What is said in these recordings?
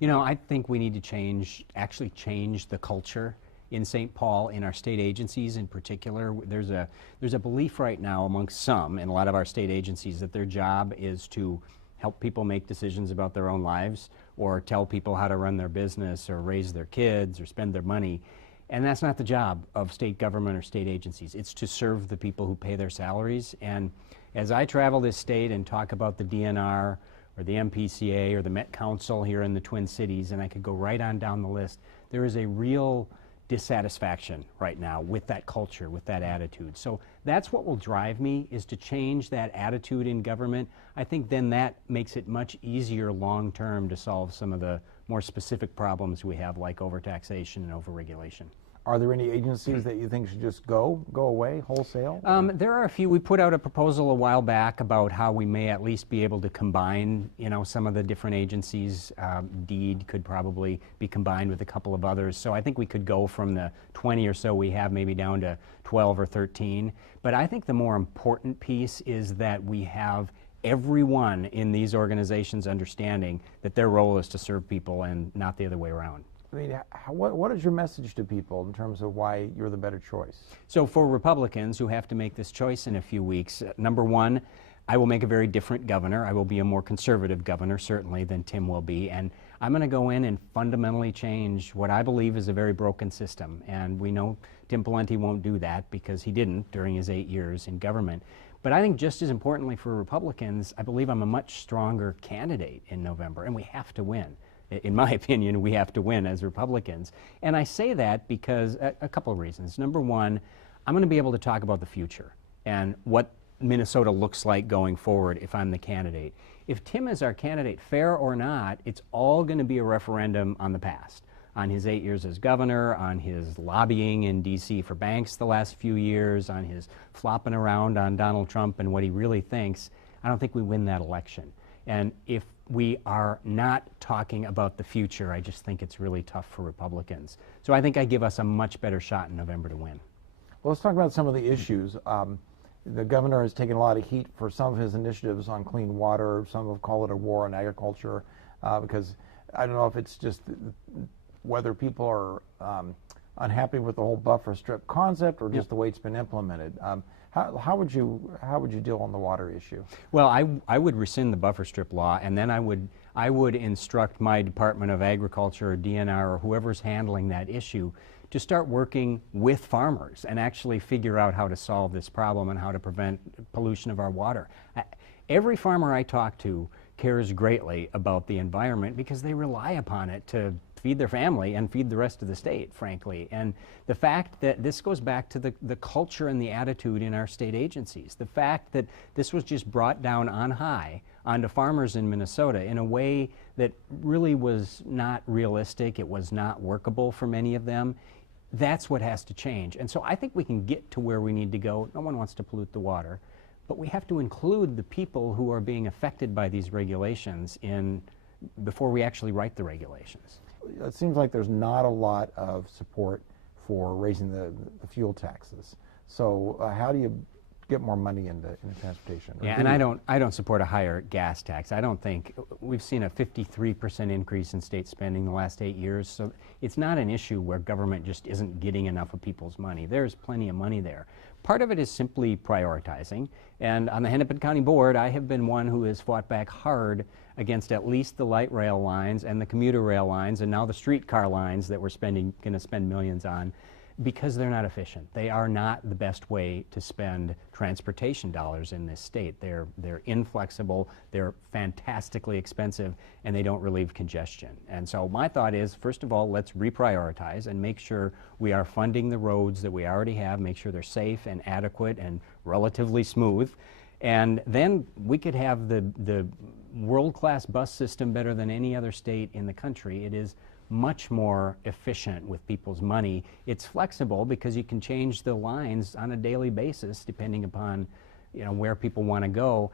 You know, I think we need to actually change the culture in St. Paul, in our state agencies in particular. There's a belief right now amongst some in a lot of our state agencies that their job is to help people make decisions about their own lives, or tell people how to run their business or raise their kids or spend their money. And that's not the job of state government or state agencies. It's to serve the people who pay their salaries. And as I travel this state and talk about the DNR or the MPCA or the Met Council here in the Twin Cities, and I could go right on down the list, there is a real dissatisfaction right now with that culture, with that attitude. So that's what will drive me, is to change that attitude in government. I think then that makes it much easier long term to solve some of the more specific problems we have, like overtaxation and overregulation. Are there any agencies that you think should just go away wholesale? There are a few. We put out a proposal a while back about how we may at least be able to combine, you know, some of the different agencies. DEED could probably be combined with a couple of others. So I think we could go from the 20 or so we have maybe down to 12 or 13. But I think the more important piece is that we have everyone in these organizations understanding that their role is to serve people and not the other way around. I mean, what is your message to people in terms of why you're the better choice? So for Republicans who have to make this choice in a few weeks, number one, I will make a very different governor. I will be a more conservative governor, certainly, than Tim will be. And I'm going to go in and fundamentally change what I believe is a very broken system. And we know Tim Pawlenty won't do that because he didn't during his 8 years in government. But I think just as importantly for Republicans, I believe I'm a much stronger candidate in November, and we have to win. In my opinion, we have to win as Republicans. And I say that because a couple of reasons. Number one, I'm going to be able to talk about the future and what Minnesota looks like going forward if I'm the candidate. If Tim is our candidate, fair or not, it's all going to be a referendum on the past, on his 8 years as governor, on his lobbying in D.C. for banks the last few years, on his flopping around on Donald Trump and what he really thinks. I don't think we win that election. And if we are not talking about the future, I just think it's really tough for Republicans. So I think I give us a much better shot in November to win. Well, let's talk about some of the issues. The governor has taken a lot of heat for some of his initiatives on clean water. Some have called it a war on agriculture because I don't know if it's just whether people are unhappy with the whole buffer strip concept or just the way it's been implemented. How would you deal on the water issue? Well, I would rescind the buffer strip law, and then I would instruct my Department of Agriculture or DNR or whoever's handling that issue to start working with farmers and actually figure out how to solve this problem and how to prevent pollution of our water. Every farmer I talk to cares greatly about the environment because they rely upon it to feed their family and feed the rest of the state, frankly. And the fact that this goes back to the culture and the attitude in our state agencies, the fact that this was just brought down on high onto farmers in Minnesota in a way that really was not realistic, it was not workable for many of them, that's what has to change. And so I think we can get to where we need to go. No one wants to pollute the water, but we have to include the people who are being affected by these regulations before we actually write the regulations. It seems like there's not a lot of support for raising the fuel taxes. So how do you get more money into transportation? Yeah, and I don't support a higher gas tax. I don't think we've seen a 53% increase in state spending the last 8 years. So it's not an issue where government just isn't getting enough of people's money. There's plenty of money there. Part of it is simply prioritizing. And on the Hennepin County Board, I have been one who has fought back hard against at least the light rail lines and the commuter rail lines and now the streetcar lines that we're going to spend millions on, because they're not efficient. They are not the best way to spend transportation dollars in this state. They're inflexible, they're fantastically expensive, and they don't relieve congestion. And so my thought is, first of all, let's reprioritize and make sure we are funding the roads that we already have, make sure they're safe and adequate and relatively smooth. And then we could have the world-class bus system better than any other state in the country. It is much more efficient with people's money. It's flexible because you can change the lines on a daily basis depending upon, you know, where people want to go.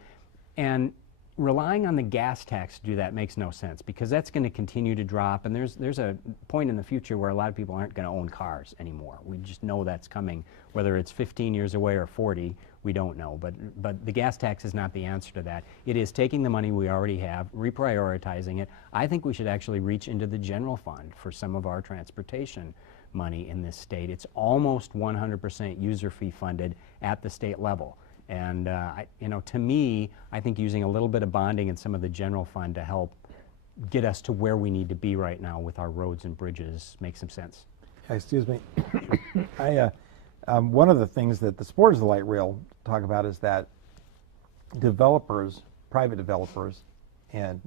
And relying on the gas tax to do that makes no sense, because that's going to continue to drop, and there's a point in the future where a lot of people aren't going to own cars anymore. We just know that's coming. Whether it's 15 years away or 40, we don't know. But the gas tax is not the answer to that. It is taking the money we already have, reprioritizing it. I think we should actually reach into the general fund for some of our transportation money in this state. It's almost 100% user fee funded at the state level. And to me, I think using a little bit of bonding in some of the general fund to help get us to where we need to be right now with our roads and bridges makes some sense. Excuse me. One of the things that the supporters of the light rail talk about is that developers, private developers, and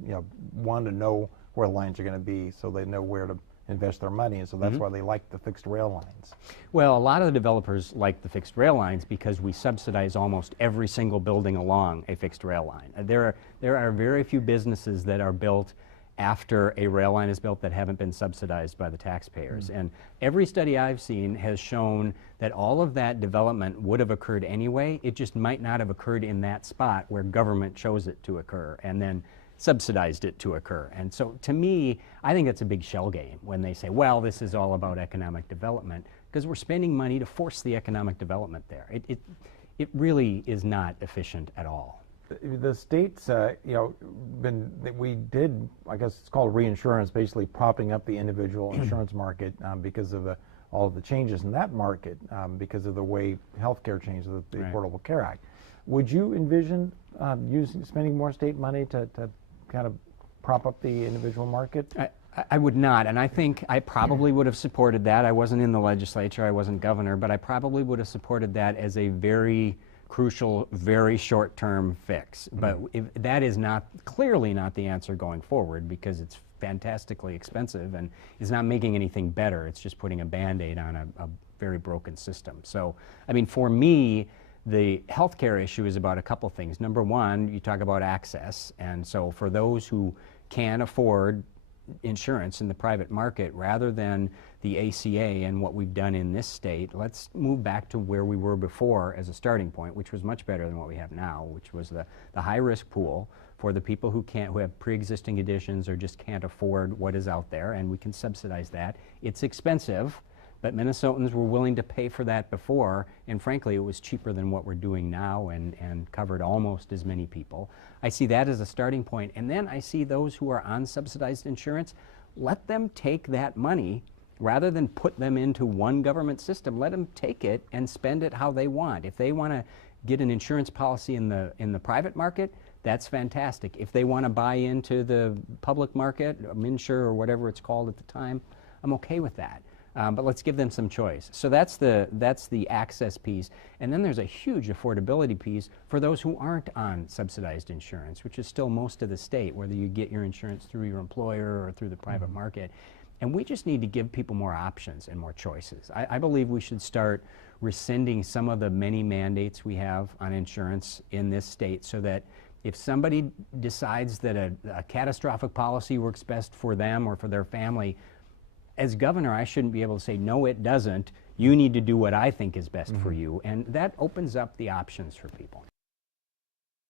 want to know where the lines are going to be, so they know where to invest their money, and so that's why they like the fixed rail lines. Well, a lot of the developers like the fixed rail lines because we subsidize almost every single building along a fixed rail line. There are very few businesses that are built after a rail line is built that haven't been subsidized by the taxpayers. And every study I've seen has shown that all of that development would have occurred anyway. It just might not have occurred in that spot where government chose it to occur and then subsidized it to occur. And so to me, I think it's a big shell game when they say, well, this is all about economic development, because we're spending money to force the economic development there. It really is not efficient at all. The states, we did, I guess it's called reinsurance, basically propping up the individual insurance market because of all of the changes in that market because of the way healthcare changed, the Affordable Care Act. Would you envision spending more state money to kind of prop up the individual market? I would not, and I think I probably would have supported that. I wasn't in the legislature, I wasn't governor, but I probably would have supported that as a very crucial, very short-term fix. But that is clearly not the answer going forward, because it's fantastically expensive and is not making anything better. It's just putting a Band-Aid on a very broken system. So, I mean, for me, the healthcare issue is about a couple things. Number one, you talk about access, and so for those who can afford insurance in the private market rather than the ACA and what we've done in this state, let's move back to where we were before as a starting point, which was much better than what we have now, which was the high-risk pool for the people who have pre-existing conditions or just can't afford what is out there, and we can subsidize that. It's expensive, but Minnesotans were willing to pay for that before, and frankly, it was cheaper than what we're doing now and covered almost as many people. I see that as a starting point, and then I see those who are on subsidized insurance, let them take that money rather than put them into one government system. Let them take it and spend it how they want. If they want to get an insurance policy in the private market, that's fantastic. If they want to buy into the public market, MNsure or whatever it's called at the time, I'm okay with that. But let's give them some choice. So that's the access piece. And then there's a huge affordability piece for those who aren't on subsidized insurance, which is still most of the state, whether you get your insurance through your employer or through the private market. And we just need to give people more options and more choices. I believe we should start rescinding some of the many mandates we have on insurance in this state, so that if somebody decides that a catastrophic policy works best for them or for their family, as governor, I shouldn't be able to say, no, it doesn't. You need to do what I think is best for you. And that opens up the options for people.